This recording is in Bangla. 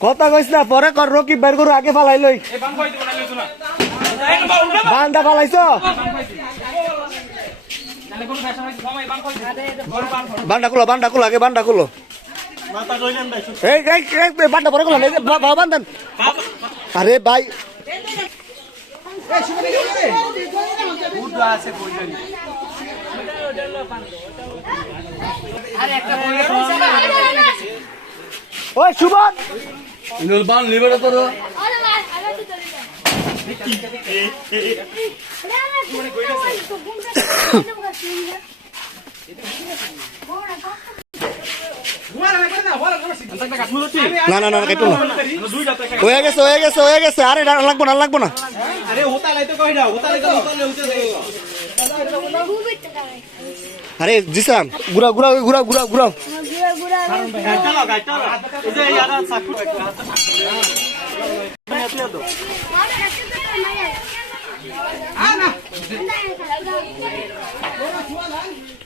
কথা কইস না পরে কর রকি বের করু আগে ফালাই লই বান্দা ফালাইছ বান্ডা কুলো বান্ডা কুলো আগে বান্ডা কুলো এই এই এই, বান্ডা পরে কুলো বান্দান আরে ভাই ওই সুবন। বান লিবারে তোর না না না কেটু না। হয়ে গেছে হয়ে গেছে হয়ে গেছে। আরে লাগবো না লাগবো না। আরে হোতা লাইতে কই দাও হোতা লাইতে হোতা লাইতে আরে জিসাম ঘুরা ঘুরা ঘুরা ঘুরা ঘুরা।